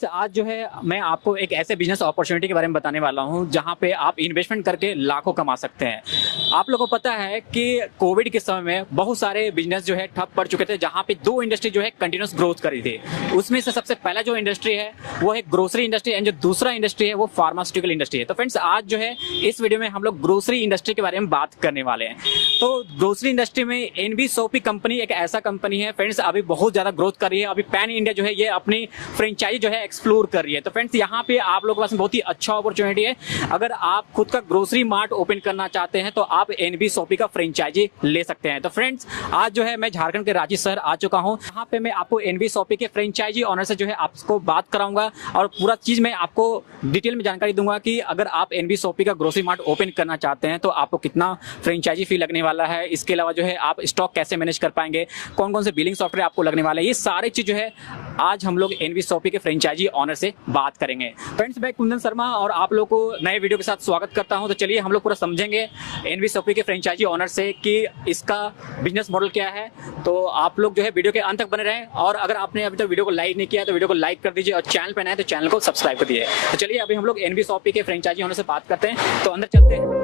Friends आज जो है मैं आपको एक ऐसे बिजनेस अपॉर्चुनिटी के बारे में बताने वाला हूं जहां पे आप इन्वेस्टमेंट करके लाखों कमा सकते हैं। आप लोगों को पता है कि कोविड के समय में बहुत सारे बिजनेस जो है ठप पड़ चुके थे, जहां पे दो इंडस्ट्री जो है कंटिन्यूस ग्रोथ कर रही थी। उसमें से सबसे पहला जो इंडस्ट्री है वो है ग्रोसरी इंडस्ट्री एंड जो दूसरा इंडस्ट्री है वो फार्मास्यूटिकल इंडस्ट्री है। तो फ्रेंड्स आज जो है इस वीडियो में हम लोग ग्रोसरी इंडस्ट्री के बारे में बात करने वाले हैं। तो ग्रोसरी इंडस्ट्री में एनबी सोपी कंपनी एक ऐसा कंपनी है फ्रेंड्स, अभी बहुत ज्यादा ग्रोथ कर रही है। अभी पैन इंडिया जो है ये अपनी फ्रेंचाइज जो है एक्सप्लोर कर रही है। तो फ्रेंड्स यहाँ पे आप लोगों के पास बहुत ही अच्छा अपॉर्चुनिटी है। अगर आप खुद का ग्रोसरी मार्ट ओपन करना चाहते हैं तो आप एनबी सोपी का फ्रेंचाइजी ले सकते हैं। तो फ्रेंड्स आज जो है मैं झारखंड के रांची शहर आ चुका हूँ। यहाँ पे मैं आपको एनबी सोपी के फ्रेंचाइजी ऑनर से जो है आपको बात कराऊंगा और पूरा चीज मैं आपको डिटेल में जानकारी दूंगा कि अगर आप एनबी सोपी का ग्रोसरी मार्ट ओपन करना चाहते हैं तो आपको कितना फ्रेंचाइजी फी लगने वाला है। इसके अलावा जो है आप स्टॉक कैसे मैनेज कर पाएंगे, कौन कौन से बिलिंग सॉफ्टवेयर आपको लगने वाला है, ये सारे चीज जो है आज हम लोग एनबी सोपी के फ्रेंचाइजी ऑनर से बात करेंगे। फ्रेंड्स मैं कुंदन शर्मा और आप लोगों को नए वीडियो के साथ स्वागत करता हूं। तो चलिए हम लोग पूरा समझेंगे एनबी सोपी के फ्रेंचाइजी ऑनर से कि इसका बिजनेस मॉडल क्या है। तो आप लोग जो है वीडियो के अंत तक बने रहें और अगर आपने अभी तक वीडियो को लाइक नहीं किया तो वीडियो को लाइक कर दीजिए और चैनल पर नए तो चैनल को सब्सक्राइब कर दीजिए। तो चलिए अभी हम लोग एनबी सोपी के फ्रेंचाइजी ऑनर से बात करते हैं। तो अंदर चलते हैं।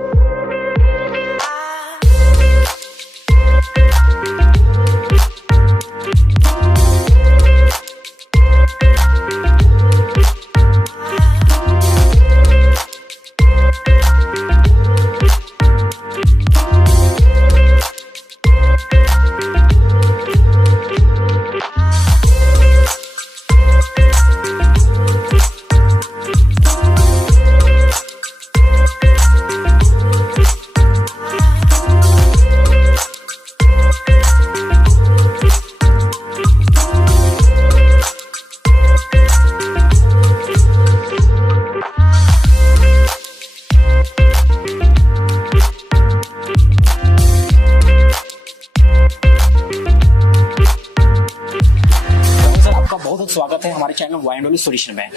बहुत स्वागत है हमारे चैनल वाइंडोली सॉल्यूशन में।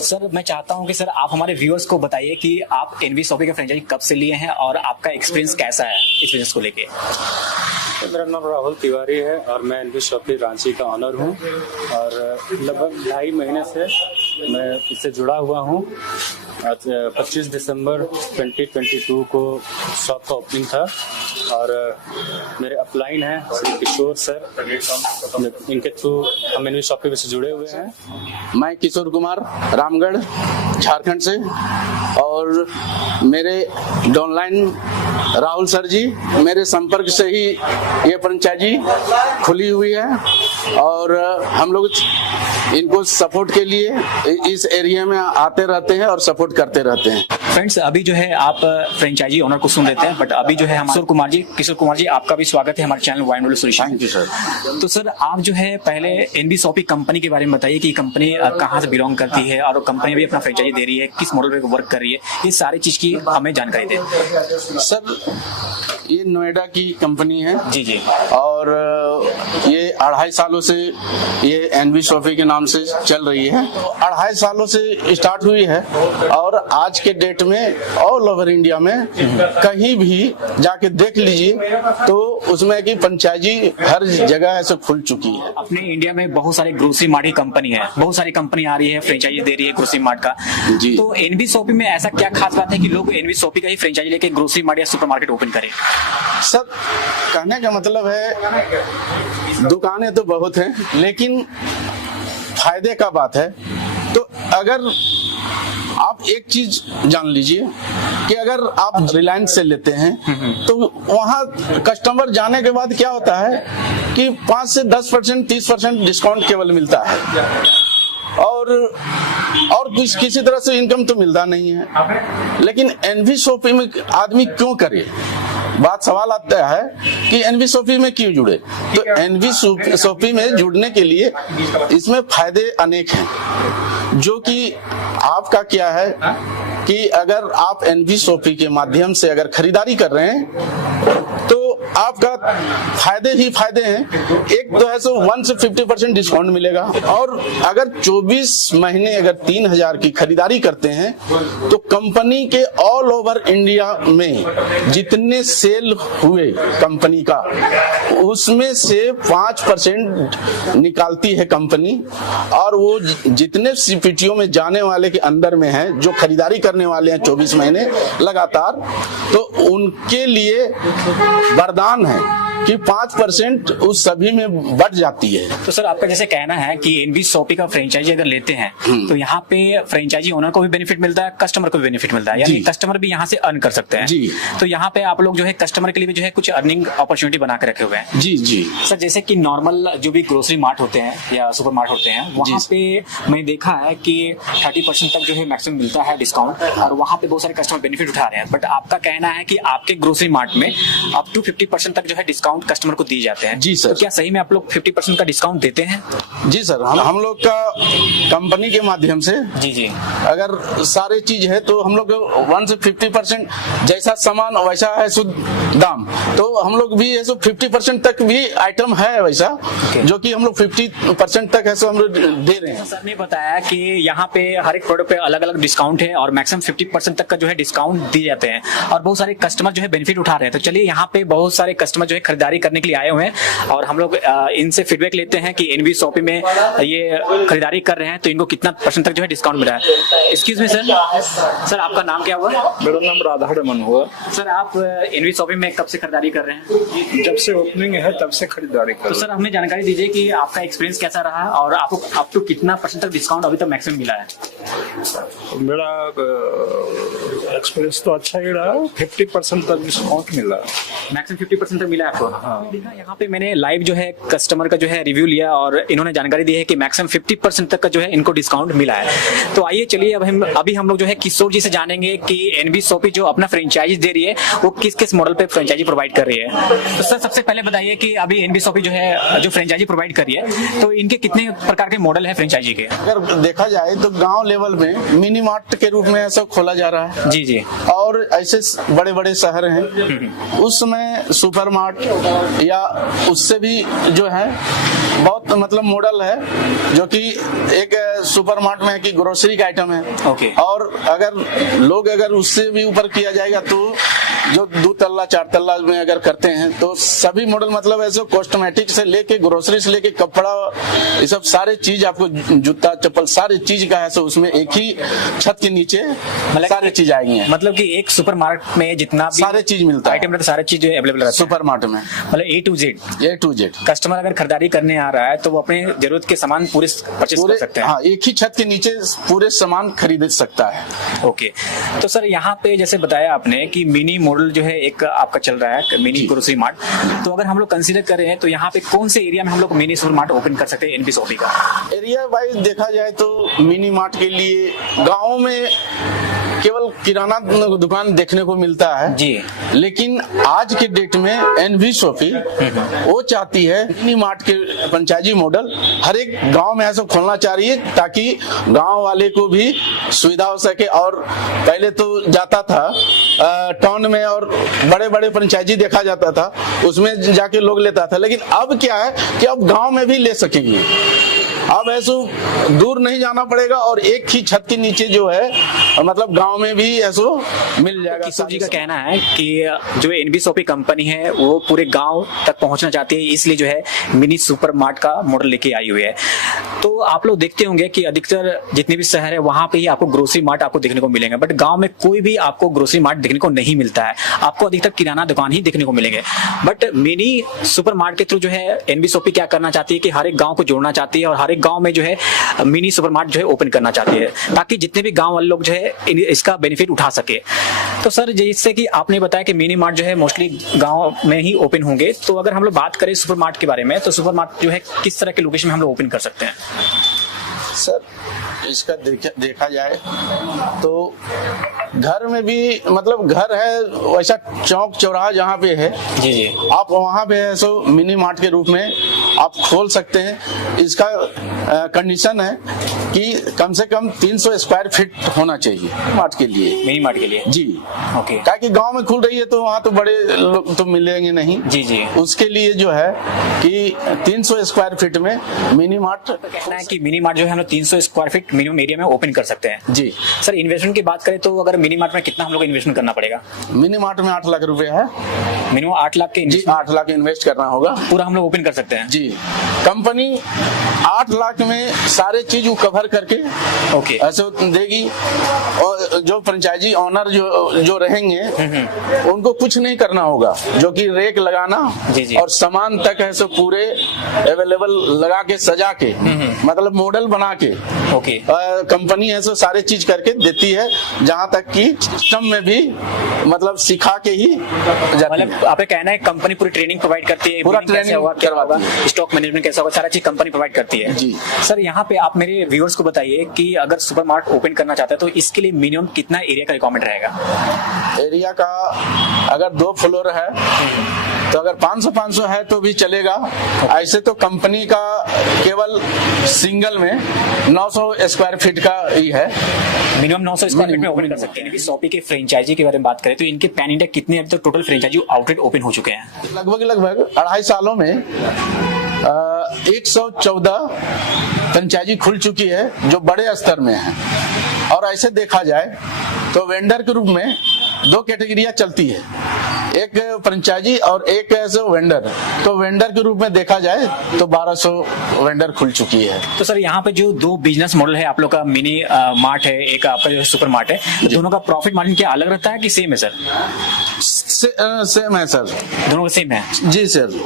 सर मैं चाहता हूं कि सर आप हमारे व्यूअर्स को बताइए कि आप एनबी सोपी के फ्रेंचाइजी कब से लिए हैं और आपका एक्सपीरियंस कैसा है इस बिजनेस को लेके। मेरा नाम राहुल तिवारी है और मैं एनबी सोपी रांची का ऑनर हूं और लगभग 2.5 महीने से मैं इससे जुड़ा हुआ हूं। आज 25 दिसंबर 2022 को शॉप का ओपनिंग था और मेरे अपलाइन हैं श्री किशोर सर, इनके थ्रू हम एनबी सोपी से जुड़े हुए हैं। मैं किशोर कुमार रामगढ़ झारखंड से और मेरे डाउनलाइन राहुल सर जी मेरे संपर्क से ही ये फ्रेंचाइजी खुली हुई है और हम लोग इनको सपोर्ट के लिए इस एरिया में आते रहते हैं और सपोर्ट करते रहते हैं। फ्रेंड्स अभी जो है आप फ्रेंचाइजी ऑनर को सुन लेते हैं, बट अभी जो है हम किशोर कुमार जी आपका भी स्वागत है हमारे चैनल वाइंडोली सॉल्यूशन। Thank you sir. तो सर आप जो है पहले एनबी सोपी कंपनी के बारे में बताइए कि कंपनी कहाँ से बिलोंग करती है और कंपनी भी अपना फ्रेंचाइजी दे रही है, किस मॉडल पे वर्क कर रही है, ये सारी चीज की हमें जानकारी दें। सर ये नोएडा की कंपनी है जी जी और ये 2.5 सालों से ये एनबी सोपी के नाम से चल रही है। 2.5 सालों से स्टार्ट हुई है और आज के डेट में ऑल ओवर इंडिया में कहीं भी जाके देख लीजिए तो उसमें की फ्रेंचाइजी हर जगह ऐसे खुल चुकी है। अपने इंडिया में बहुत सारे ग्रोसरी मार्ट की कंपनी है, बहुत सारी कंपनी आ रही है फ्रेंचाइजी दे रही है ग्रोसरी मार्ट का जी। तो एनबी सोपी में ऐसा क्या खास बात है कि लोग एनबी सोपी का ही फ्रेंचाइजी लेके ग्रोसरी मार्ट या सुपरमार्केट ओपन करें। सर कहने का मतलब है दुकानें तो बहुत हैं लेकिन फायदे का बात है। तो अगर आप एक चीज जान लीजिए कि अगर आप रिलायंस से लेते हैं तो वहां कस्टमर जाने के बाद क्या होता है कि 5 से 10% 30% डिस्काउंट केवल मिलता है और किसी तरह से इनकम तो मिलता नहीं है। लेकिन एनबी सोपी में आदमी क्यों करे, बात सवाल आता है कि एनबी सोपी में क्यों जुड़े। तो एनबी सोपी में जुड़ने के लिए इसमें फायदे अनेक हैं, जो कि आपका क्या है कि अगर आप एनवी शॉपी के माध्यम से अगर खरीदारी कर रहे हैं तो आपका फायदे ही फायदे हैं। एक तो है सो 1 से 50% डिस्काउंट मिलेगा, और अगर 24 महीने अगर 3000 की खरीदारी करते हैं तो कंपनी के ऑल ओवर इंडिया में जितने सेल हुए कंपनी का, उसमें से 5% निकालती है कंपनी, और वो जितने सीपीटीओ में जाने वाले के अंदर में है जो खरीदारी करने वाले हैं 24 महीने लगातार, तो उनके लिए वरदान है कि 5% उस सभी में बढ़ जाती है। तो सर आपका जैसे कहना है कि एनवी शॉपी का फ्रेंचाइजी अगर लेते हैं तो यहाँ पे फ्रेंचाइजी ओनर को भी बेनिफिट मिलता है, कस्टमर को भी बेनिफिट मिलता है, यानी कस्टमर भी यहाँ से अर्न कर सकते हैं। जी। तो यहाँ पे आप लोग जो है कस्टमर के लिए भी जो है कुछ अर्निंग अपॉर्चुनिटी बना के रखे हुए हैं। जी जी सर जैसे कि नॉर्मल जो भी ग्रोसरी मार्ट होते हैं या सुपर मार्ट होते हैं, वहाँ पे मैंने देखा है कि 30% तक जो है मैक्सिमम मिलता है डिस्काउंट, और वहाँ पे बहुत सारे कस्टमर बेनिफिट उठा रहे हैं। बट आपका कहना है कि आपके ग्रोसरी मार्ट में अप टू 50% तक जो है डिस्काउंट कस्टमर को दिए जाते हैं। जी सर। तो क्या सही में आप लोग 50% का डिस्काउंट देते हैं? जी सर, हम लोग का कंपनी के माध्यम से जी जी अगर सारे चीज है तो हम लोग 1 से 50% जैसा सामान वैसा है शुद्ध दाम, तो हम लोग भी है सो 50% तक भी आइटम है वैसा, जो कि हम लोग 50% तक है सो हम लोग दे रहे हैं। सर ने बताया कि यहाँ पे हर एक प्रोडक्ट पे अलग अलग डिस्काउंट है और मैक्सिमम 50% तक का जो है डिस्काउंट दिए जाते हैं, और बहुत सारे कस्टमर जो है बेनिफिट उठा रहे हैं। तो चलिए यहाँ पे बहुत सारे कस्टमर जो है खरीदारी करने के लिए आए हुए हैं, और हम लोग इनसे फीडबैक लेते हैं कि एनवी शॉपी में ये खरीदारी कर रहे हैं तो इनको कितना % तक जो है डिस्काउंट मिला है। एक्सक्यूज मी सर आपका नाम क्या हुआ? मेरा नाम राधारमन हुआ। सर आप एनवी शॉपी में कब से खरीदारी कर रहे हैं? जब से ओपनिंग है तब से खरीदारी कर। तो सर हमें जानकारी दीजिए कि आपका एक्सपीरियंस कैसा रहा और आपको अप टू कितना % तक डिस्काउंट अभी तक मैक्सिमम मिला है? मेरा एक्सपीरियंस तो अच्छा ही रहा, 50% तक डिस्काउंट मिला। मैक्सिमम 50% तक मिला है आपको? हाँ। यहाँ पे मैंने लाइव जो है कस्टमर का जो है रिव्यू लिया और इन्होंने जानकारी दी है कि मैक्सिमम 50% तक का जो है इनको डिस्काउंट मिला है। तो आइए चलिए अभी हम लोग जो है किशोर जी से जानेंगे कि एनवी शॉपी जो अपना फ्रेंचाइजी दे रही है वो किस किस मॉडल पे फ्रेंचाइजी प्रोवाइड कर रही है। तो सर सबसे पहले बताइए कि अभी एनवी शॉपी जो है जो फ्रेंचाइजी प्रोवाइड कर रही है तो इनके कितने प्रकार के मॉडल है फ्रेंचाइजी के? अगर देखा जाए तो गांव लेवल में मिनी मार्ट के रूप में ऐसा खोला जा रहा है। जी जी। और ऐसे बड़े बड़े शहर हैं उस समय सुपर मार्ट या उससे भी जो है बहुत मतलब मॉडल है, जो कि एक सुपर मार्ट में है कि ग्रोसरी का आइटम है। ओके। और अगर उससे भी ऊपर किया जाएगा तो जो 2 तल्ला 4 तल्ला में अगर करते हैं तो सभी मॉडल मतलब ऐसे कॉस्मेटिक से लेके ग्रोसरी से लेके कपड़ा, ये सब सारे चीज आपको जूता चप्पल सारी चीज का है सो उसमें एक ही छत के नीचे सारे चीज आएंगी। मतलब कि एक सुपर मार्केट में जितना भी सारे चीज मिलता है, आइटम सारे चीज अवेलेबल रहता है सुपर मार्ट में, मतलब A to Z। कस्टमर अगर खरीदारी करने आ रहा है तो वो अपने जरूरत के सामान पूरे परचेस कर सकते हैं। हाँ, एक ही छत के नीचे पूरे सामान खरीद सकता है। ओके। तो सर यहाँ पे जैसे बताया आपने कि मिनी मॉडल जो है एक आपका चल रहा है मिनी ग्रोसरी मार्ट, तो अगर हम लोग कंसीडर करें तो यहाँ पे कौन से एरिया में हम लोग मिनी सुपर मार्ट ओपन कर सकते हैं एनवी शॉपी का? एरिया वाइज देखा जाए तो मिनी मार्ट के लिए गाँव में केवल किराना दुकान देखने को मिलता है जी, लेकिन आज के डेट में एनवी शॉपी वो चाहती है मिनी मार्ट के फ्रेंचाइजी मॉडल हर एक गांव में ऐसा खोलना चाह रही है ताकि गांव वाले को भी सुविधा हो सके। और पहले तो जाता था टाउन में और बड़े बड़े फ्रेंचाइजी देखा जाता था, उसमें जाके लोग लेता था, लेकिन अब क्या है कि अब गांव में भी ले सकेंगे। अब ऐसा दूर नहीं जाना पड़ेगा और एक ही छत के नीचे जो है मतलब गांव में भी ऐसा मिल जाएगा। किशोर जी का कहना है कि जो एनवी शॉपी कंपनी है वो पूरे गांव तक पहुंचना चाहती है, इसलिए जो है मिनी सुपर मार्ट का मॉडल लेके आई हुई है। तो आप लोग देखते होंगे कि अधिकतर जितने भी शहर है वहां पे ही आपको ग्रोसरी मार्ट आपको देखने को मिलेंगे, बट गांव में कोई भी आपको ग्रोसरी मार्ट देखने को नहीं मिलता है, आपको अधिकतर किराना दुकान ही देखने को मिलेंगे। बट मिनी सुपर मार्ट के थ्रू जो है एनवी शॉपी क्या करना चाहती है कि हर एक गांव को जोड़ना चाहती है और हर एक गांव में जो है मिनी सुपर मार्ट जो है ओपन करना चाहती है ताकि जितने भी गांव वाले लोग जो है इसका बेनिफिट उठा सके। तो सर जिससे कि आपने बताया कि मिनी मार्ट जो है मोस्टली गांव में ही ओपन होंगे, तो अगर हम लोग बात करें सुपर मार्ट के बारे में तो सुपर मार्ट जो है किस तरह के लोकेशन में हम लोग ओपन कर सकते हैं? सर इसका देखा जाए तो घर में भी मतलब घर है वैसा चौक चौराहा जहाँ पे है जी जी, आप वहाँ पे है सो मिनी मार्ट के रूप में आप खोल सकते हैं। इसका कंडीशन है कि कम से कम 300 स्क्वायर फीट होना चाहिए मार्ट के लिए। मिनी मार्ट के लिए जी, ओके। ताकि गांव में खुल रही है तो वहाँ तो बड़े लोग तो मिलेंगे नहीं। जी जी। उसके लिए जो है कि 300 स्क्वायर फीट में मिनी मार्ट। कहना है कि मिनी मार्ट जो है हम लोग 300 स्क्वायर फीट मिनिमम एरिया में ओपन कर सकते हैं। जी सर, इन्वेस्टमेंट की बात करें तो अगर मिनी मार्ट में कितना हम लोग इन्वेस्टमेंट करना पड़ेगा? मिनी मार्ट में 8 लाख रुपए है मिनिमम 8 लाख के जी। 8 लाख इन्वेस्ट करना होगा, पूरा हम लोग ओपन कर सकते हैं। जी। कंपनी 8 लाख में सारे चीज वो कवर करके ओके। ऐसे देगी। और जो फ्रेंचाइजी ऑनर जो रहेंगे उनको कुछ नहीं करना होगा, जो कि रेक लगाना जी जी। और सामान तक है सो पूरे अवेलेबल लगा के सजा के, मतलब मॉडल बना के ओके। कंपनी है सो सारे चीज करके देती है, जहां तक कि सिस्टम में भी मतलब सिखा के ही जाती मतलब है। आपका कहना है कंपनी पूरी ट्रेनिंग प्रोवाइड करती है, पूरा बिलिंग कैसे ट्रेनिंग होगा, क्या करवाती होगा, स्टॉक मैनेजमेंट कैसा होगा, सारा चीज कंपनी प्रोवाइड करती है। जी। सर, यहाँ पे आप मेरे व्यूअर्स को बताइए कि अगर सुपरमार्ट ओपन करना चाहता है तो इसके लिए मिनिमम कितना एरिया का रिक्वायरमेंट रहेगा? एरिया का अगर 2 फ्लोर है तो अगर 500 है तो भी चलेगा। ऐसे तो कंपनी का केवल सिंगल में 900 स्क्वायर फीट का ही है। मिनिमम 900 स्क्वायर फीट में ओपन कर सकते हैं। शॉपी के फ्रेंचाइजी के बारे में बात करें तो इनके पैन इंडिया कितने अभी तक टोटल फ्रेंचाइजी आउटलेट ओपन हो चुके हैं? लगभग 2.5 सालों में 114 फ्रेंचाइजी खुल चुकी है, जो बड़े स्तर में है। और ऐसे देखा जाए तो वेंडर के रूप में 2 कैटेगरियां चलती है, एक फ्रेंचाइजी और एक ऐसे वेंडर। तो वेंडर के रूप में देखा जाए तो 1200 वेंडर खुल चुकी है। तो सर, यहाँ पे जो 2 बिजनेस मॉडल है आप लोग का, मिनी मार्ट है, एक आपका जो सुपर मार्ट है, तो दोनों का प्रॉफिट मार्जिन क्या अलग रहता है कि सेम है सर? सेम है सर। दोनों का सेम है जी सर।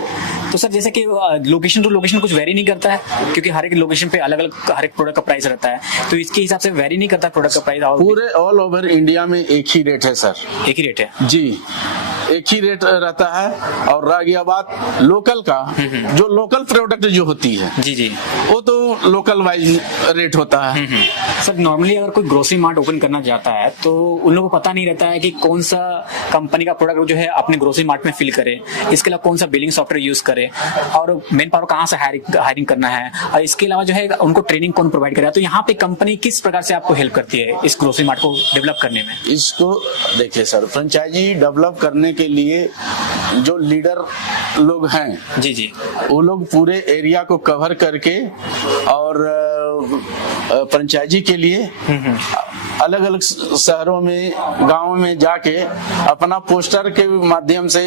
तो सर, जैसे कि लोकेशन टू लोकेशन कुछ वेरी नहीं करता है, क्योंकि हर एक लोकेशन पे अलग अलग हर एक प्रोडक्ट का प्राइस रहता है, तो इसके हिसाब से वेरी नहीं करता प्रोडक्ट का प्राइस? और पूरे ऑल ओवर इंडिया में एक ही रेट है सर। एक ही रेट है जी, एक ही रेट रहता है। और रह गया बात लोकल का, जो लोकल प्रोडक्ट जो होती है जी जी, वो तो लोकल वाइज रेट होता है। सर, नॉर्मली अगर कोई ग्रोसरी मार्ट ओपन करना चाहता है तो उन लोगों को पता नहीं रहता है कि कौन सा कंपनी का प्रोडक्ट जो है अपने ग्रोसरी मार्ट में फिल करे, इसके अलावा कौन सा बिलिंग सॉफ्टवेयर यूज करे, और मेन पावर कहाँ से हायरिंग करना है, और इसके अलावा जो है उनको ट्रेनिंग कौन प्रोवाइड करेगा। तो यहाँ पे कंपनी किस प्रकार से आपको हेल्प करती है इस ग्रोसरी मार्ट को डेवलप करने में? इसको देखिए सर, फ्रेंचाइजी डेवलप करने के लिए जो लीडर लोग हैं जी जी, वो लोग पूरे एरिया को कवर करके और फ्रेंचाइजी के लिए अलग अलग शहरों में, गांव में जाके अपना पोस्टर के माध्यम से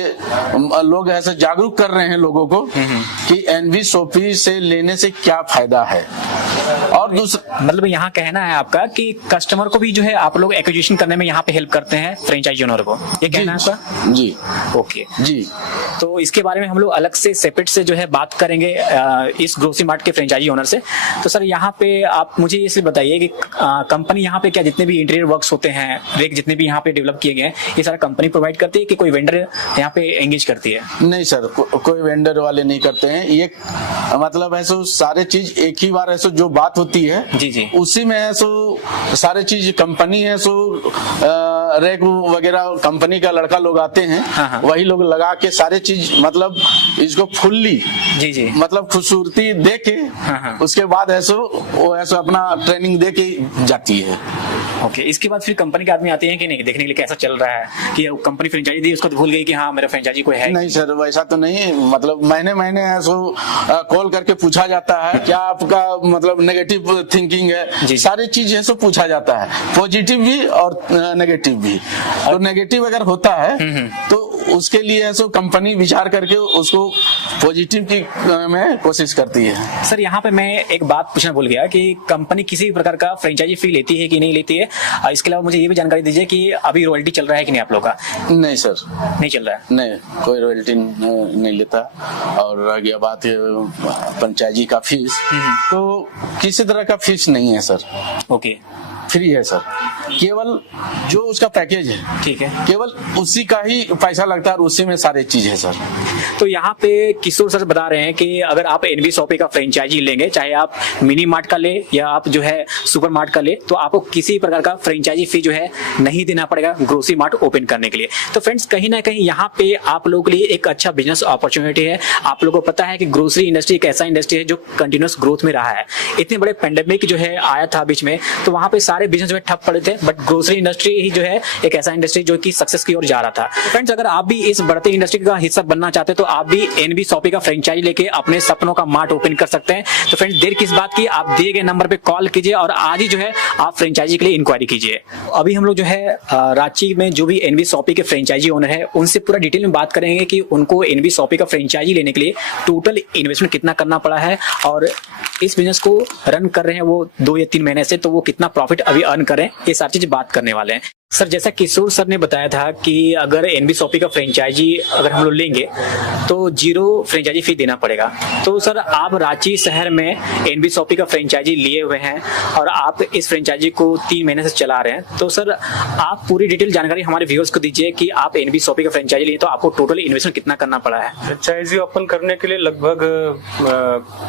लोग ऐसे जागरूक कर रहे हैं लोगों को कि एनवी शॉपी से लेने से क्या फायदा है। और दूसरा मतलब यहाँ कहना है आपका कि कस्टमर को भी जो है आप लोग एक्विजिशन करने में यहाँ पे हेल्प करते हैं फ्रेंचाइजी ओनर को, ये कहना है आपका? जी ओके जी। तो इसके बारे में हम लोग अलग से सेपरेट से जो है बात करेंगे इस ग्रोसरी मार्ट के फ्रेंचाइजी ओनर से। तो सर, यहाँ पे आप मुझे ये बताइए कि कंपनी यहाँ पे क्या जितने भी इंटीरियर वर्क्स होते हैं, रेक जितने भी यहाँ पे डेवलप किए गए हैं, ये सारा कंपनी प्रोवाइड करती है कि कोई वेंडर यहाँ पे एंगेज करती है? नहीं सर, कोई वेंडर वाले नहीं करते हैं। ये मतलब है सो सारे चीज एक ही बार है सो जो बात होती है जी जी, उसी में है सो सारे चीज कंपनी है सो रेक वगैरह कंपनी का लड़का लोग आते हैं। हाँ। वही लोग लगा के सारे चीज मतलब इसको फुल्ली जी जी, मतलब खूबसूरती दे के हाँ। उसके बाद ऐसो वो ऐसो अपना ट्रेनिंग दे के जाती है। ओके। इसके बाद फिर कंपनी के आदमी आते हैं कि नहीं देखने के लिए कैसा चल रहा है, कि कंपनी फ्रेंचाइजी दी उसको भूल गई कि हाँ मेरा फ्रेंचाइजी कोई है? नहीं सर, वैसा तो नहीं। मतलब महीने ऐसो कॉल करके पूछा जाता है क्या आपका मतलब नेगेटिव थिंकिंग है, जी। सारी चीज ऐसो पूछा जाता है, पॉजिटिव भी और नेगेटिव भी। तो नेगेटिव अगर होता है तो उसके लिए ऐसो कंपनी विचार करके उसको पॉजिटिव की में कोशिश करती है। सर, यहाँ पे मैं एक बात पूछना भूल गया कि कंपनी किसी भी प्रकार का फ्रेंचाइजी फी लेती है कि नहीं लेती है? इसके अलावा मुझे ये भी जानकारी दीजिए कि अभी रॉयल्टी चल रहा है कि नहीं आप लोग का? नहीं सर, नहीं चल रहा है। नहीं, कोई रॉयल्टी नहीं लेता। और रह गया बात फ्रेंचाइजी का फीस, तो किसी तरह का फीस नहीं है सर, ओके, फ्री है सर। केवल जो उसका पैकेज है, ठीक है। केवल उसी का ही पैसा लगता है और उसी में सारी चीज है सर। तो यहाँ पे किशोर सर बता रहे हैं कि अगर आप एनबी शॉपी का फ्रेंचाइजी लेंगे, चाहे आप मिनी मार्ट का ले या आप जो है सुपर मार्ट का ले, तो आपको किसी प्रकार का फ्रेंचाइजी फी जो है नहीं देना पड़ेगा ग्रोसरी मार्ट ओपन करने के लिए। तो फ्रेंड्स, कहीं ना कहीं यहाँ पे आप लोगों के लिए एक अच्छा बिजनेस अपॉर्चुनिटी है। आप लोगों को पता है कि ग्रोसरी इंडस्ट्री एक ऐसा इंडस्ट्री है जो कंटिन्यूअस ग्रोथ में रहा है। इतने बड़े पेंडेमिक जो है आया था बीच में, तो वहां पे सारे बिजनेस जो है ठप पड़े थे, बट ग्रोसरी इंडस्ट्री ही जो है एक ऐसा इंडस्ट्री जो कि सक्सेस की ओर जा रहा था। फ्रेंड्स, अगर आप भी इस बढ़ते इंडस्ट्री का हिस्सा बनना चाहते हैं तो आप भी एनबी शॉपी का फ्रेंचाइजी लेके अपने सपनों का मार्ट ओपन कर सकते हैं। तो फ्रेंड्स, देर किस बात की, आप दिए गए नंबर पे कॉल कीजिए और आज ही जो है आप फ्रेंचाइजी के लिए इंक्वायरी कीजिए। अभी हम लोग जो है रांची में जो भी एनबी शॉपी के फ्रेंचाइजी ओनर है उनसे पूरा डिटेल में बात करेंगे कि उनको एनबी शॉपी का फ्रेंचाइजी लेने के लिए टोटल इन्वेस्टमेंट कितना करना पड़ा है और इस बिजनेस को रन कर रहे हैं वो 2 या 3 महीने से, तो वो कितना प्रॉफिट अभी अर्न कर रहे हैं, ये सारी चीज बात करने वाले हैं। सर, जैसा किशोर सर ने बताया था कि अगर एनबी शॉपी का फ्रेंचाइजी अगर हम लोग लेंगे तो 0 फ्रेंचाइजी फी देना पड़ेगा। तो सर, आप रांची शहर में एनबी शॉपी का फ्रेंचाइजी लिए हुए हैं और आप इस फ्रेंचाइजी को 3 महीने से चला रहे हैं, तो सर आप पूरी डिटेल जानकारी हमारे व्यूअर्स को दीजिए कि आप एनबी शॉपी का फ्रेंचाइजी लिए तो आपको टोटल इन्वेस्टमेंट कितना करना पड़ा है। फ्रेंचाइजी ओपन करने के लिए लगभग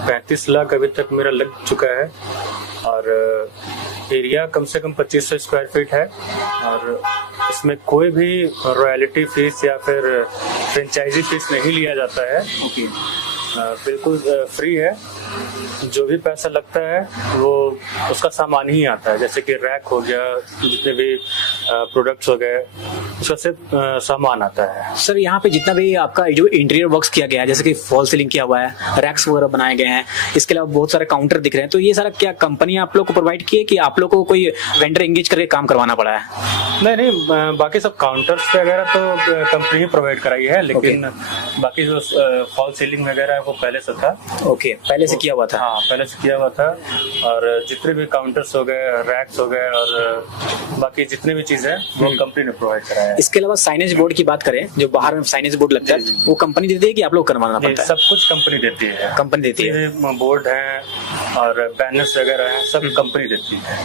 35 लाख अभी तक मेरा लग चुका है और एरिया कम से कम 2500 स्क्वायर फीट है और इसमें कोई भी रॉयल्टी फीस या फिर फ्रेंचाइजी फीस नहीं लिया जाता है। ओके, बिल्कुल फ्री है। जो भी पैसा लगता है वो उसका सामान ही आता है, जैसे कि रैक हो गया, जितने भी प्रोडक्ट्स हो गए, उसका सिर्फ सामान आता है। सर यहाँ पे जितना भी आपका जो इंटीरियर वर्क्स किया गया है, जैसे कि फॉल सीलिंग किया हुआ है, रैक्स वगैरह बनाए गए हैं, इसके अलावा बहुत सारे काउंटर दिख रहे हैं, तो ये सारा क्या कंपनी आप लोग को प्रोवाइड की है कि आप लोग को कोई वेंडर एंगेज करके काम करवाना पड़ा है? नहीं, बाकी सब काउंटर्स वगैरह तो कंपनी ही प्रोवाइड कराई है, लेकिन बाकी जो फॉल सीलिंग वगैरह है वो पहले से था। ओके, पहले से किया हुआ था। हाँ, पहले से किया हुआ था और जितने भी काउंटर्स हो गए, रैक्स हो गए और बाकी जितने भी चीज है वो कंपनी ने प्रोवाइड कराया है। इसके अलावा साइनेज बोर्ड की बात करें, जो बाहर में साइनेज बोर्ड लगता है, वो कंपनी देती है कि आप लोग करवाना पड़ता है? सब कुछ कंपनी देती है। कंपनी देती है। बोर्ड है और बैनर्स वगैरह है, सब कंपनी देती है।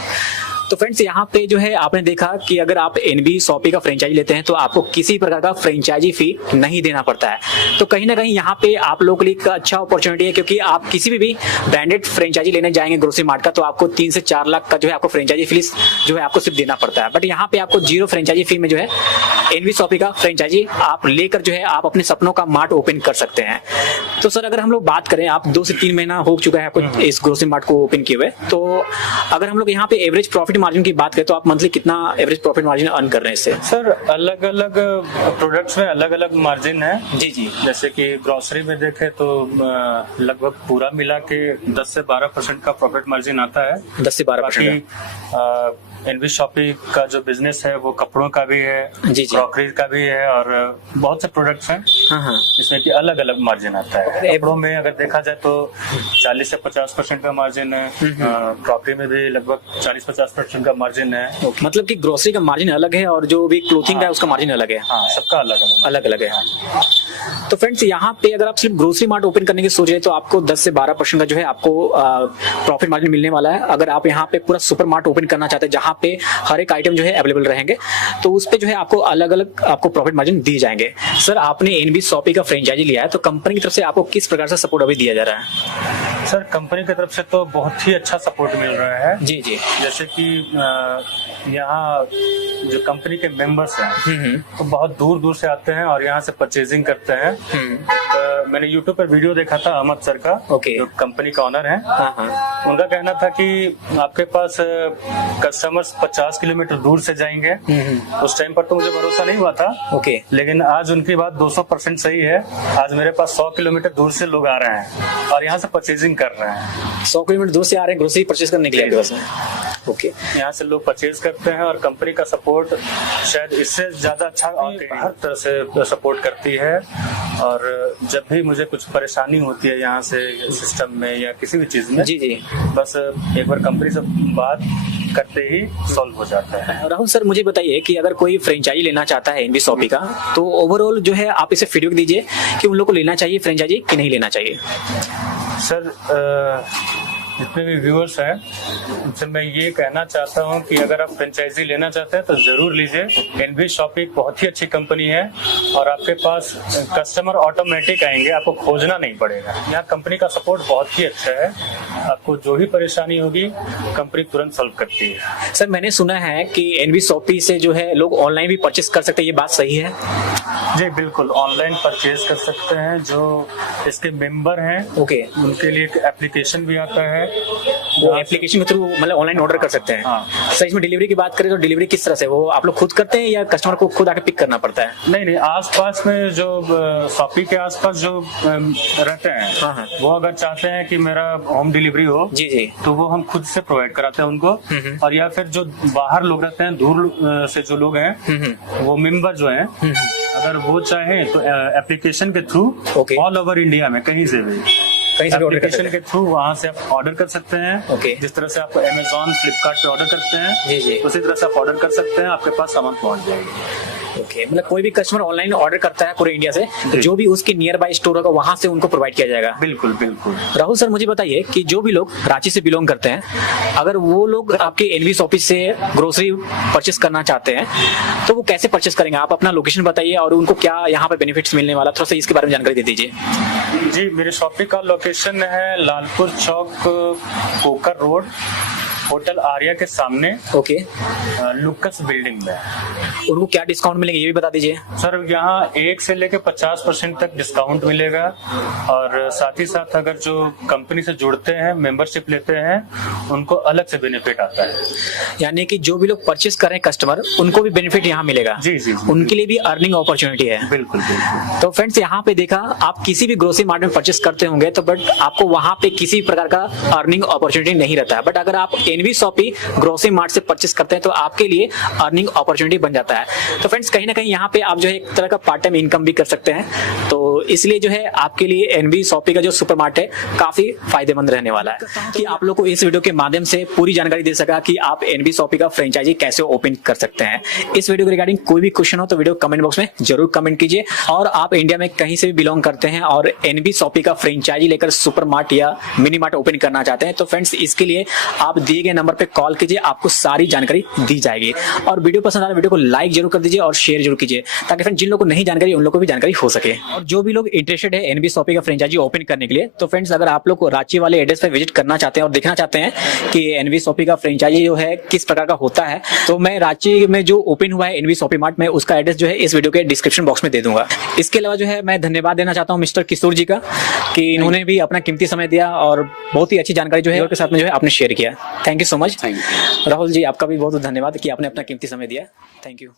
तो फ्रेंड्स, यहाँ पे जो है आपने देखा कि अगर आप एनबी शॉपी का फ्रेंचाइजी लेते हैं तो आपको किसी प्रकार का फ्रेंचाइजी फी नहीं देना पड़ता है। तो कहीं ना कहीं यहाँ पे आप लोगों के लिए एक अच्छा अपॉर्चुनिटी है, क्योंकि आप किसी भी ब्रांडेड फ्रेंचाइजी लेने जाएंगे ग्रोसरी मार्ट का, तो आपको 3 से 4 लाख का जो है आपको फ्रेंचाइजी फीस जो है आपको सिर्फ देना पड़ता है। बट यहाँ पे आपको 0 फ्रेंचाइजी फी में जो है एनबी शॉपी का फ्रेंचाइजी आप लेकर जो है आप अपने सपनों का मार्ट ओपन कर सकते हैं। तो सर, अगर हम लोग बात करें, आप 2 से 3 महीना हो चुका है आपको इस ग्रोसरी मार्ट को ओपन किए हुए, तो अगर हम लोग यहाँ पे एवरेज प्रॉफिट मार्जिन की बात करें तो आप मंथली कितना एवरेज प्रॉफिट मार्जिन अर्न कर रहे हैं इससे? सर, अलग अलग प्रोडक्ट्स में अलग अलग मार्जिन है। जी जी। जैसे कि ग्रोसरी में देखें तो लगभग पूरा मिला के 10 से 12% का प्रॉफिट मार्जिन आता है। 10 से 12%। एनबी शॉपी का जो बिजनेस है वो कपड़ों का भी है, जी जी। क्रॉकरी का भी है और बहुत से प्रोडक्ट्स हैं जिसमें कि अलग अलग मार्जिन आता है। कपड़ों में अगर देखा जाए तो 40 से 50% का मार्जिन है, क्रॉकरी में भी लगभग 40-50% का मार्जिन है। मतलब कि ग्रोसरी का मार्जिन अलग है और जो भी क्लोथिंग का है उसका मार्जिन अलग है। हाँ, सबका अलग अलग है। तो फ्रेंड्स, यहाँ पे अगर आप सिर्फ ग्रोसरी मार्ट ओपन करने की सोच रहे हैं तो आपको 10 से 12% का जो है आपको प्रॉफिट मार्जिन मिलने वाला है। अगर आप यहाँ पे पूरा सुपर मार्ट ओपन करना चाहते हैं जहाँ पे हर एक आइटम जो है अवेलेबल रहेंगे, तो उस पे जो है आपको अलग अलग आपको प्रॉफिट मार्जिन दिए जाएंगे। सर, आपने एनबी शॉपी का फ्रेंचाइजी लिया है, तो कंपनी की तरफ से आपको किस प्रकार से सपोर्ट अभी दिया जा रहा है? सर, कंपनी की तरफ से तो बहुत ही अच्छा सपोर्ट मिल रहा है। जी जी। जैसे कि यहाँ जो कंपनी के मेंबर्स हैं तो बहुत दूर दूर से आते हैं और यहाँ से परचेजिंग करते हैं। मैंने यूट्यूब पर वीडियो देखा था अहमद सर का, जो कंपनी का ऑनर है। उनका कहना था कि आपके पास कस्टमर्स 50 किलोमीटर दूर से जाएंगे। उस टाइम पर तो मुझे भरोसा नहीं हुआ था, लेकिन आज उनकी बात 200% सही है। आज मेरे पास 100 किलोमीटर दूर से लोग आ रहे हैं और यहाँ से परचेजिंग कर रहे हैं। 100 किलोमीटर दूर से आ रहे हैं ग्रोसरी परचेज करने के लिए? ओके, यहाँ से लोग परचेज करते हैं और कंपनी का सपोर्ट शायद इससे ज्यादा अच्छा, हर तरह से सपोर्ट करती है। और जब भी मुझे कुछ परेशानी होती है यहाँ से सिस्टम में या किसी भी चीज में, जी जी, बस एक बार कंपनी से बात करते ही सॉल्व हो जाता है। राहुल सर, मुझे बताइए कि अगर कोई फ्रेंचाइजी लेना चाहता है एनबी शॉपी का, तो ओवरऑल जो है आप इसे फीडबैक दीजिए कि उन लोग को लेना चाहिए फ्रेंचाइजी कि नहीं लेना चाहिए? सर, जितने भी व्यूअर्स हैं से मैं ये कहना चाहता हूँ कि अगर आप फ्रेंचाइजी लेना चाहते हैं तो जरूर लीजिए। एनवी शॉपी एक बहुत ही अच्छी कंपनी है और आपके पास कस्टमर ऑटोमेटिक आएंगे, आपको खोजना नहीं पड़ेगा। यहाँ कंपनी का सपोर्ट बहुत ही अच्छा है, आपको जो भी परेशानी होगी कंपनी तुरंत सॉल्व करती है। सर मैंने सुना है कि एनवी शॉपी से जो है लोग ऑनलाइन भी परचेस कर सकते हैं, ये बात सही है? जी बिल्कुल, ऑनलाइन परचेज कर सकते हैं। जो इसके मेंबर हैं ओके, उनके लिए एक एप्लीकेशन भी आता है, वो एप्लीकेशन के थ्रू मतलब ऑनलाइन ऑर्डर कर सकते हैं। हाँ। सर इसमें डिलीवरी की बात करें तो डिलीवरी किस तरह से, वो आप लोग खुद करते हैं या कस्टमर को खुद आके पिक करना पड़ता है? नहीं, आसपास में जो शॉपी के आसपास जो रहते हैं, हाँ। वो अगर चाहते हैं कि मेरा होम डिलीवरी हो जी जी, तो वो हम खुद से प्रोवाइड कराते हैं उनको। और या फिर जो बाहर लोग रहते हैं, दूर से जो लोग हैं, वो मेंबर जो हैं, अगर वो चाहे तो एप्लीकेशन के through Okay. All over India में कहीं से भी ऑर्डर कर एप्लीकेशन सकते के थ्रू वहाँ से आप ऑर्डर कर सकते हैं। Okay. जिस तरह से आप अमेजोन, फ्लिपकार्ट पे ऑर्डर करते हैं, जी जी, उसी तरह से आप ऑर्डर कर सकते हैं, आपके पास सामान पहुँच जाएगी। ओके। मतलब कोई भी कस्टमर ऑनलाइन ऑर्डर करता है पूरे इंडिया से, तो जो भी उसके नियर बाय स्टोर होगा वहां से उनको प्रोवाइड किया जाएगा। बिल्कुल बिल्कुल। राहुल सर मुझे बताइए कि जो भी लोग रांची से बिलोंग करते हैं, अगर वो लोग आपके एनवी शॉपी से ग्रोसरी परचेस करना चाहते हैं तो वो कैसे परचेस करेंगे? आप अपना लोकेशन बताइए और उनको क्या यहाँ पे बेनिफिट्स मिलने वाला, थोड़ा सा इसके बारे में जानकारी दे दीजिए। जी, मेरे शॉपी का लोकेशन है लालपुर चौक, कोकर रोड, होटल आर्या के सामने, ओके। लुकस बिल्डिंग में। उनको क्या डिस्काउंट मिलेंगे ये भी बता दीजिए। सर यहाँ 1 से लेकर 50% तक डिस्काउंट मिलेगा और साथ ही साथ अगर जो कंपनी से जुड़ते हैं, मेंबरशिप लेते हैं, उनको अलग से बेनिफिट आता है। यानी कि जो भी लोग परचेस करें कस्टमर, उनको भी बेनिफिट यहाँ मिलेगा। जी जी, उनके लिए भी अर्निंग अपॉर्चुनिटी है। बिल्कुल बिल्कुल। तो फ्रेंड्स यहाँ पे देखा, आप किसी भी ग्रोसरी मार्ट में परचेस करते होंगे तो बट आपको वहां पे किसी प्रकार का अर्निंग अपॉर्चुनिटी नहीं रहता है, बट अगर आप एनवी शॉपी ग्रोसरी मार्ट से परचेस करते हैं तो आपके लिए अर्निंग अपॉर्चुनिटी बन जाता है। तो फ्रेंड्स कहीं ना कहीं यहाँ पे आप जो है एक तरह का पार्ट टाइम इनकम भी कर सकते हैं, तो इसलिए जो है आपके लिए एनवी शॉपी का जो सुपर मार्ट है काफी फायदेमंद रहने वाला है। कि आप लोग को इस वीडियो के माध्यम से पूरी जानकारी दे सका कि आप एनवी शॉपी का फ्रेंचाइजी कैसे ओपन कर सकते हैं। इस वीडियो के रिगार्डिंग कोई भी क्वेश्चन हो तो वीडियो कमेंट बॉक्स में जरूर कमेंट कीजिए। और आप इंडिया में कहीं से भी बिलोंग करते हैं और एनवी शॉपी का फ्रेंचाइजी लेकर सुपर मार्ट या मिनी मार्ट ओपन करना चाहते हैं तो फ्रेंड्स इसके लिए आप दिए गए नंबर पे कॉल कीजिए, आपको सारी जानकारी दी जाएगी। और वीडियो पसंद आ रहा है वीडियो को लाइक जरूर कर दीजिए और शेयर जरूर कीजिए, ताकि फ्रेंड्स जिन लोगों को नहीं जानकारी उन लोगों को भी जानकारी हो सके। और जो भी लोग इंटरेस्टेड है एनवी शॉपी का फ्रेंचाइजी ओपन करने के लिए, तो फ्रेंड्स अगर आप लोग को रांची वाले एड्रेस पे विजिट करना चाहते हैं और देखना चाहते हैं कि एनवी शॉपी का फ्रेंचाइजी जो है किस प्रकार का होता है, तो मैं रांची में जो ओपन हुआ है एनवी शॉपी मार्ट में, उसका एड्रेस जो है इस वीडियो के डिस्क्रिप्शन बॉक्स में दे दूंगा। इसके अलावा जो है मैं धन्यवाद देना चाहता हूँ मिस्टर किशोर जी का, कि इन्होंने भी अपना कीमती समय दिया और बहुत ही अच्छी जानकारी जो है के साथ में जो है आपने शेयर किया। Thank you so much. Rahul ji आपका भी बहुत बहुत धन्यवाद कि आपने अपना कीमती समय दिया। Thank you.